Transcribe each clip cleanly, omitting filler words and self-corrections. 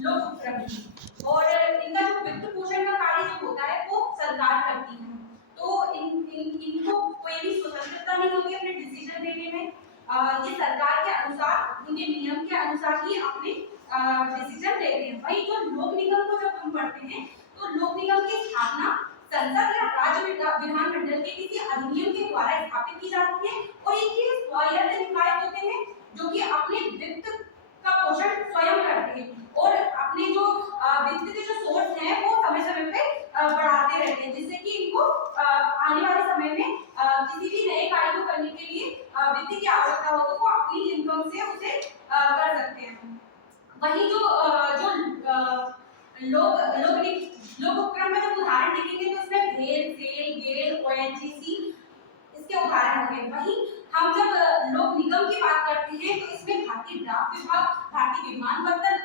लोक उपक्रम की, और इनका जो वित्त पोषण का कार्य जो होता है वो सरकार करती है। तो इनको कोई भी स्वतंत्रता नहीं होती अपने डिसीजन लेने में। ये सरकार के अनुसार, उनके नियम के अनुसार ही अपने डिसीजन लेते हैं। वही जो लोक निगम को जब हम पढ़ते हैं तो लोक निगम की स्थापना संसद या राज्य विधानमंडल के किसी अधिनियम के द्वारा स्थापित की जाती है, और ये स्वायत्त निकाय होते हैं जो कि अपने वित्त का पोषण स्वयं करते हैं और अपने जो वित्त के जो सोर्स हैं वो समय समय पे बढ़ाते रहते हैं, जिससे कि इनको आने वाले समय में किसी भी नए कार्य को करने के लिए वित्त की आवश्यकता हो तो वो अपनी इनकम से उसे कर सकते हैं। वही जो लोक उपक्रम में जब उदाहरण देखेंगे तो इसमें भेल, सेल, गेल, ओएनजीसी इसके उदाहरण होंगे। वही हम जब लोक निगम की बात करते हैं तो इसमें भारतीय डाक विभाग, भारतीय विमानपत्तन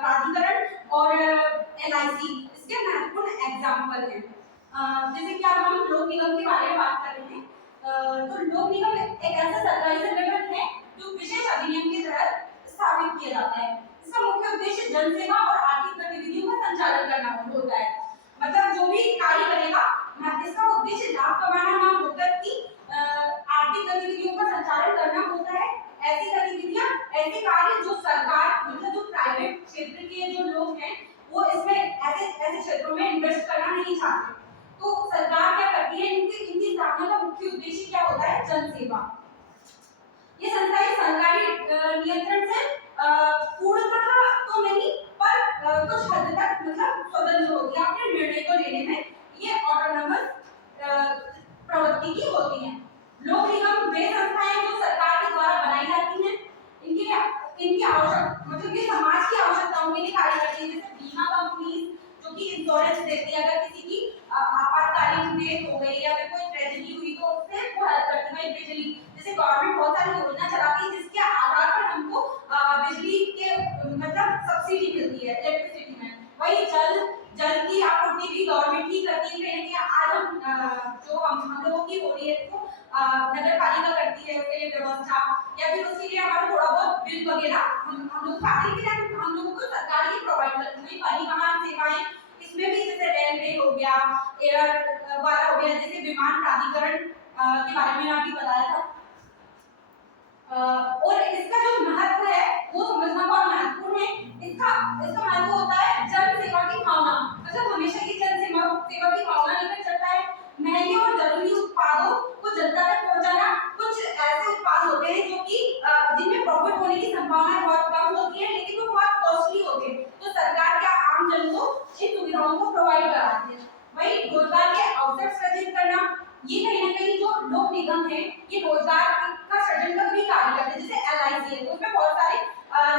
प्राधिकरण और एलआईसी इसके महत्वपूर्ण एग्जाम्पल हैं। जैसे कि अब हम लोक निगम के बारे में बात कर रहे हैं, तो लोक निगम एक ऐसा सरकारी संगठन है जो विशेष अधिनियम के तहत स्थापित किया जाता है। इसका मुख्य उद्देश्य जनसेवा और आर्थिक गतिविधियों का संचालन करना होता है। मतलब जो भी कार्य करेगा इसका उद्देश्य लाभ कमाना ना होकर कि आर्थिक गतिविधियों का संचालन करना होता है। ऐसी गतिविधियां, ऐसे कार्य जो सरकार मतलब जो प्राइवेट क्षेत्र के जो लोग हैं वो इसमें ऐसे क्षेत्रों में इन्वेस्ट करना नहीं चाहते, तो सरकार क्या करती है, इनकी स्थापना का मुख्य उद्देश्य क्या होता है, जनसेवा। ये संस्थाएं सरकारी नियंत्रण से पूर्णतः तो नहीं पर कुछ हद तक मतलब स्वतंत्र होती है, अपने निर्णय को लेने में ये ऑटोनॉमस प्रवृत्ति की होती हैं। लोक निगम वे संस्थाएं जो सरकार के द्वारा बनाई जाती हैं, इनकी आवश्यक मतलब ये समाज की आवश्यकताओं के लिए कार्य करती है। जैसे बीमा कंपनी जो कि इंश्योरेंस देती है, अगर किसी की आपातकालीन डेथ हो गई या फिर कोई ट्रेजेडी हुई तो उससे वो हेल्प करती है। बिजली जैसे गवर्नमेंट बहुत सारी योजना चलाती है जिसके आधार पर हमको बिजली के मतलब सब्सिडी मिलती है इलेक्ट्रिसिटी में। वही जल की आपूर्ति भी गवर्नमेंट ही करती है। कहीं आज हम जो हम लोगों की हो रही है तो नगर पालिका करती है उसके लिए व्यवस्था, या फिर उसके लिए हमारा थोड़ा बहुत बिल वगैरह हम लोग खाते हैं, हम लोगों को सरकार ही प्रोवाइड करती है। परिवहन सेवाएं इसमें भी जैसे रेलवे हो गया, एयर वाला हो गया, जैसे विमान प्राधिकरण के बारे में अभी बताया था। और इसका जो महत्व है वो समझना बहुत महत्वपूर्ण है। इसका महत्व होता है जन सेवा की भावना, मतलब हमेशा ये जन सेवा की भावना लेकर चलता है। महंगे और जरूरी उत्पादों को जनता तक पहुंचाना। कुछ ऐसे उत्पाद होते हैं जो कि जिनमें प्रॉफिट होने की संभावना बहुत कम होती है लेकिन वो बहुत कॉस्टली होते हैं, तो सरकार क्या आम जन को इन सुविधाओं को प्रोवाइड कराती है। वही रोजगार के अवसर सृजित करना, ये कहीं ना कहीं जो लोक निगम है ये रोजगार का सृजन का भी कार्य करते हैं। जैसे एलआईसी है तो उसमें बहुत सारे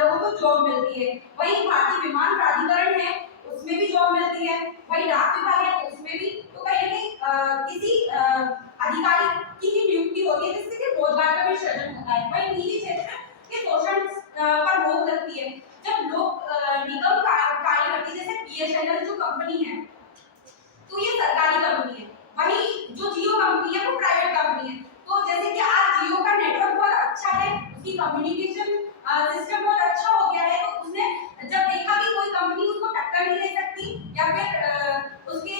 लोगों को जॉब मिलती है। वही भारतीय विमान प्राधिकरण है उसमें भी जॉब मिलती है। वही डाक विभाग है तो उसमें भी, तो कहीं ना कहीं किसी अधिकारी की ही नियुक्ति होती है जिससे कि रोजगार का भी सृजन होता है। वही निजी क्षेत्र के शोषण पर रोक लगती है। जब लोक निगम कार्य करती है, जैसे बीएसएनएल जो कंपनी है तो ये सरकारी कंपनी है। वही जो जियो कंपनी है वो प्राइवेट कंपनी है। तो जैसे कि आज जियो का नेटवर्क बहुत अच्छा है, उसकी कम्युनिकेशन सिस्टम बहुत अच्छा हो गया है, तो उसने जब देखा कि कोई कंपनी उसको टक्कर नहीं दे सकती या फिर उसके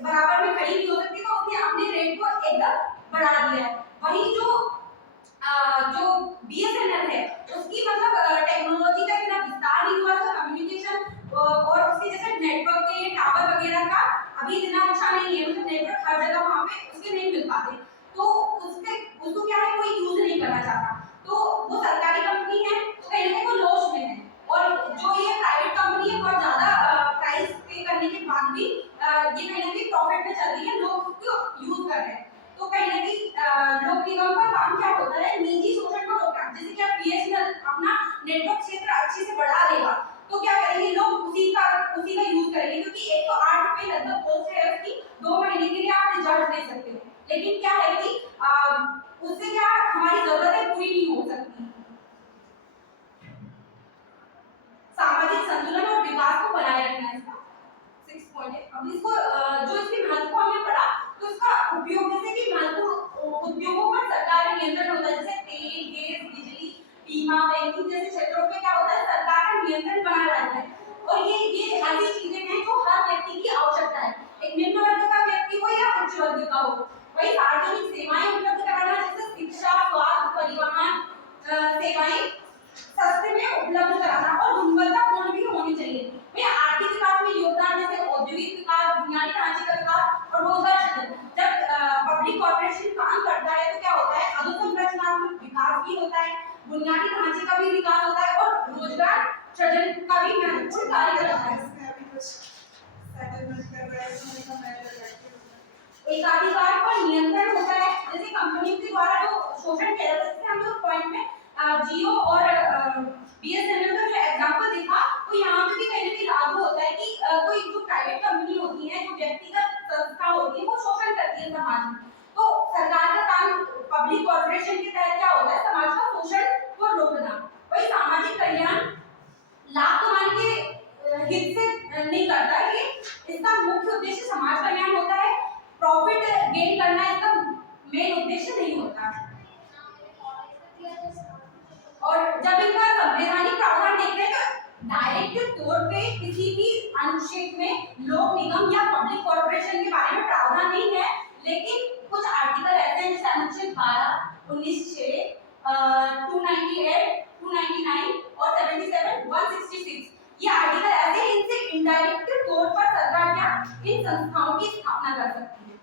बराबर में खड़ी नहीं हो सकती, तो उसने अपने रेट को एकदम बढ़ा दिया है। वही जो बीएसएनएल है उसकी मतलब टेक्नोलॉजी का इतना विस्तार नहीं हुआ, उसका कम्युनिकेशन और उसके जैसे नेटवर्क के टावर वगैरह का अभी इतना अच्छा नहीं है, मतलब नेटवर्क हर जगह वहां पे उसके नहीं मिल पाते, तो उसको क्या है कोई यूज नहीं करना चाहता, तो वो सरकारी कंपनी है तो कहीं ना कहीं वो लॉस में है। और जो ये प्राइवेट कंपनी है बहुत ज्यादा प्राइस पे करने के बाद भी ये कहीं ना कहीं प्रॉफिट में चल रही है, लोग उसको यूज कर रहे हैं। तो कहीं ना कहीं लोक निगम का काम क्या होता है, निजी शोषण को रोकना। जैसे कि अब बीएसएनएल अपना नेटवर्क क्षेत्र अच्छे से बढ़ा लेगा तो क्या करेंगे लोग उसी का यूज करेंगे, क्योंकि 108 रुपए लगभग पोस्ट है उसकी, 2 महीने के लिए आप रिचार्ज ले सकते हो। लेकिन क्या है कि उससे क्या हमारी जरूरतें पूरी नहीं हो सकती। सामाजिक संतुलन और विकास को बनाए रखना है इसका 6 पॉइंट है। अब इसको जो इसके महत्व को हमने पढ़ा तो इसका उपयोग, जैसे कि महत्व उद्योगों पर सरकार का नियंत्रण होता है, जैसे तेल, गैस, बिजली, बीमा, बैंकिंग जैसे क्षेत्रों पे क्या होता है सरकार का नियंत्रण बना रहता है। और ये ऐसी चीजें हैं जो हर व्यक्ति की आवश्यकता है, एक निम्न वर्ग का व्यक्ति हो या उच्च वर्ग का हो। वही सार्वजनिक सेवाएं उपलब्ध कराना, जैसे शिक्षा, स्वास्थ्य, परिवहन सेवाएं सस्ते में उपलब्ध कराना और गुणवत्तापूर्ण भी होनी चाहिए। वही आर्थिक विकास में योगदान, जैसे औद्योगिक विकास, बुनियादी ढांचे का विकास और रोजगार सृजन। जब पब्लिक कॉर्पोरेशन काम करता है तो क्या होता है, अधोसंरचनात्मक विकास भी होता है, बुनियादी ढांचे का भी विकास होता है और रोजगार सृजन का भी महत्वपूर्ण कार्य करता है। एकाधिकार पर नियंत्रण होता है, जैसे कंपनी के द्वारा जो शोषण किया जाता है। जैसे हम लोग पॉइंट में जियो और बीएसएनएल का जो एग्जांपल देखा, तो यहाँ पे भी कहीं ना कहीं लागू होता है कि कोई जो प्राइवेट कंपनी होती है, जो व्यक्तिगत संस्था होती है, वो शोषण करती है समाज में। तो सरकार का काम पब्लिक कॉर्पोरेशन के तहत क्या होता है, समाज का शोषण को रोकना। वही सामाजिक कल्याण लाभ कमाने के हित से नहीं करता है, इसका मुख्य उद्देश्य समाज कल्याण होता है, प्रॉफिट गेन करना इसका मेन उद्देश्य नहीं होता। और जब इनका संवैधानिक प्रावधान देखते हैं तो डायरेक्ट तौर पे किसी भी अनुच्छेद में लोक निगम या पब्लिक कॉर्पोरेशन के बारे में प्रावधान नहीं है, लेकिन कुछ आर्टिकल ऐसे हैं जैसे अनुच्छेद 12, 19, 6, 298, 299 और 77, 166। ये आर्टिकल ऐसे हैं, इनसे इनडायरेक्ट तौर पर सरकार क्या इन संस्थाओं की स्थापना कर सकती है।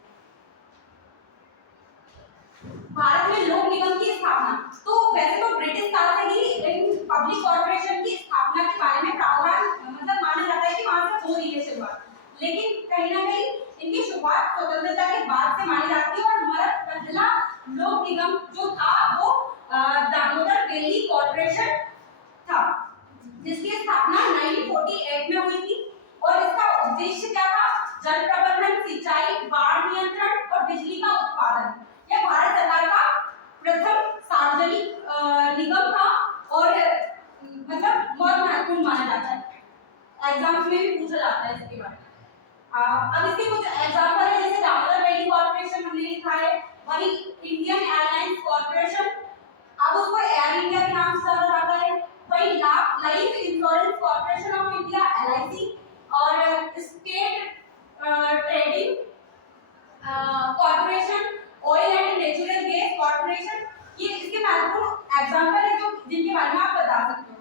भारत में लोक निगम की स्थापना, तो वैसे तो ब्रिटिश काल से ही इन पब्लिक कॉर्पोरेशन की स्थापना के बारे में प्रावधान मतलब माना जाता है कि वहां से हो रही है शुरुआत, लेकिन कहीं ना कहीं इनकी शुरुआत स्वतंत्रता के बाद से मानी जाती है। और हमारा पहला लोक निगम जो था वो दामोदर वैली कॉर्पोरेशन था, जिसकी स्थापना 1948 में हुई थी। और इसका उद्देश्य क्या था, जल प्रबंधन, सिंचाई, बाढ़ नियंत्रण और बिजली का उत्पादन। यह भारत सरकार का प्रथम सार्वजनिक निगम था और मतलब बहुत महत्वपूर्ण माना जाता है, एग्जाम्स में भी पूछा जाता है इसके बारे में। अब इसके कुछ एग्जाम्पल है, जैसे दामोदर वैली कॉर्पोरेशन हमने लिखा है, वही इंडियन एयरलाइंस कॉर्पोरेशन, अब उसको एयर इंडिया के नाम से जाना जाता है। वही Life Insurance Corporation of India, LIC, और State Trading Corporation, Oil and Natural Gas Corporation. ये इसके महत्वपूर्ण एग्जांपल है जो जिनके बारे में आप बता सकते हो।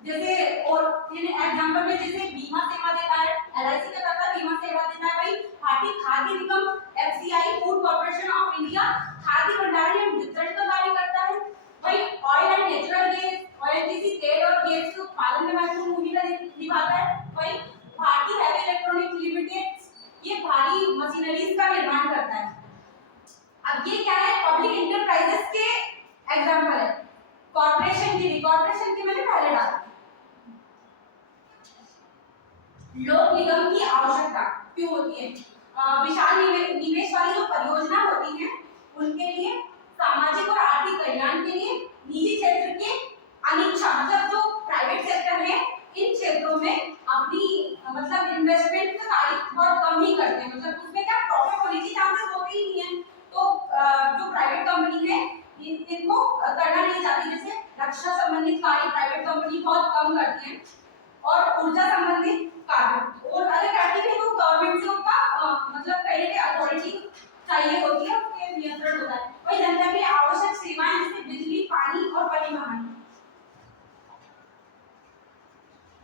जैसे और इन एग्जांपल में जैसे बीमा सेवा देता है, एलआईसी का करता बीमा सेवा देता है। भाई भारतीय खाद्य निगम, FCI, Food Corporation of India, खाद्य भंडारण एवं वितरण का कार्य करता है। वही Oil and Natural Gas, ONGC, तेल और गैस के उत्पादन में महत्वपूर्ण भूमिका निभाता है। वही भारतीय हैवी इलेक्ट्रॉनिक्स लिमिटेड, ये भारी मशीनरीज का निर्माण करता है। अब ये क्या है, पब्लिक इंटरप्राइजेस के एग्जांपल है। कॉर्पोरेशन की मैंने पहले डाला। लोक निगम की आवश्यकता क्यों होती है, विशाल निवेश वाली जो परियोजना होती है उनके लिए, सामाजिक और आर्थिक कल्याण के लिए, निजी क्षेत्र के अनिच्छा मतलब जो प्राइवेट सेक्टर है इन क्षेत्रों में अपनी मतलब इन्वेस्टमेंट का कार्य बहुत कम ही करते हैं, मतलब उसमें क्या प्रॉफिट होने की चांसेस होते ही नहीं है। तो जो प्राइवेट कंपनी है इनको करना नहीं चाहती, जैसे रक्षा संबंधित कार्य प्राइवेट कंपनी बहुत कम करती है, और ऊर्जा संबंधित कार्य और अगर करती है तो गवर्नमेंट से उनका मतलब कहीं ना अथॉरिटी चाहिए होती है, उसके नियंत्रण होता है। वही जनता के लिए आवश्यक सेवाएं जैसे बिजली, पानी और परिवहन।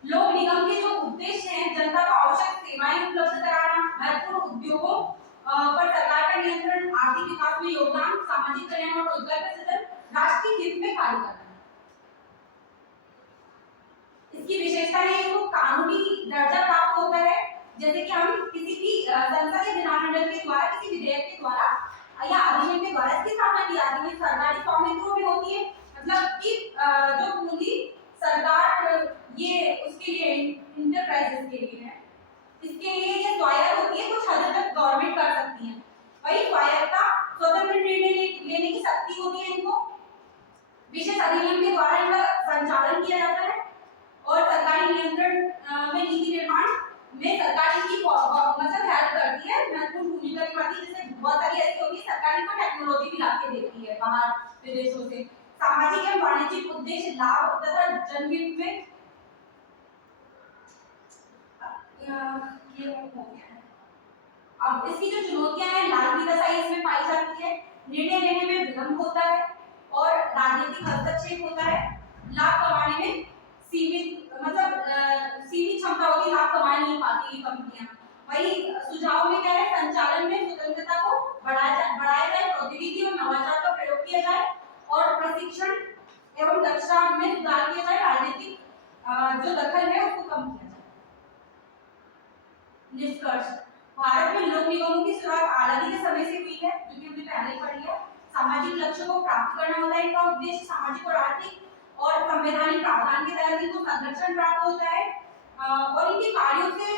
लोक निगम के जो उद्देश्य हैं, जनता को आवश्यक सेवाएं उपलब्ध कराना, महत्वपूर्ण उद्योगों पर सरकार का नियंत्रण, आर्थिक विकास में योगदान, सामाजिक कल्याण और रोजगार का सृजन, राष्ट्रीय हित में कार्य करना। इसकी विशेषता है इसको कानूनी दर्जा प्राप्त होता है, जैसे कि हम किसी भी संसदीय विधानमंडल के द्वारा किसी विधेयक के द्वारा या अधिनियम के द्वारा इसकी स्थापना की जाती है। सरकारी स्वामित्व भी होती है, मतलब कि जो पूंजी सरकार ये उसके लिए इंटरप्राइजेस के लिए है, इसके लिए ये स्वायत्त होती है, कुछ हद तक गवर्नमेंट कर सकती है। वही स्वायत्तता, स्वतंत्र निर्णय लेने की शक्ति होती है इनको, विशेष अधिनियम के द्वारा इनका संचालन किया जाता है, और सरकारी नियंत्रण में नीति निर्माण में सरकार इसकी मतलब हेल्प करती है, महत्वपूर्ण भूमिका निभाती है। जैसे बहुत सारी ऐसी होती है सरकार को टेक्नोलॉजी भी लाके देती है बाहर विदेशों से, सामाजिक एवं वाणिज्यिक उद्देश्य लाभ तथा जनहित में ये हो गया है। अब इसकी जो चुनौतियां हैं लाभहीनता इसमें पाई जाती है, निर्णय लेने में विलंब होता है और राजनीतिक हस्तक्षेप होता है, लाभ कमाने में सीमित सीमित क्षमता होती है, लाभ कमा नहीं पाती ये कंपनियां। वही सुझाव में क्या है, संचालन में स्वतंत्रता को बढ़ाया जाए, प्रौद्योगिकी और नवाचार का प्रयोग किया जाए और प्रशिक्षण एवं दक्षता में सुधार किया जाए, राजनीतिक जो दखल है उसको कम किया जाए। निष्कर्ष, भारत में लोक निगमों की शुरुआत आजादी के समय से हुई है, जो कि हमने पहले ही पढ़ लिया। सामाजिक लक्ष्यों को प्राप्त करना होता है, इनका उद्देश्य सामाजिक और आर्थिक और संवैधानिक प्रावधान के तहत इनको संरक्षण प्राप्त होता है और इनके कार्यों से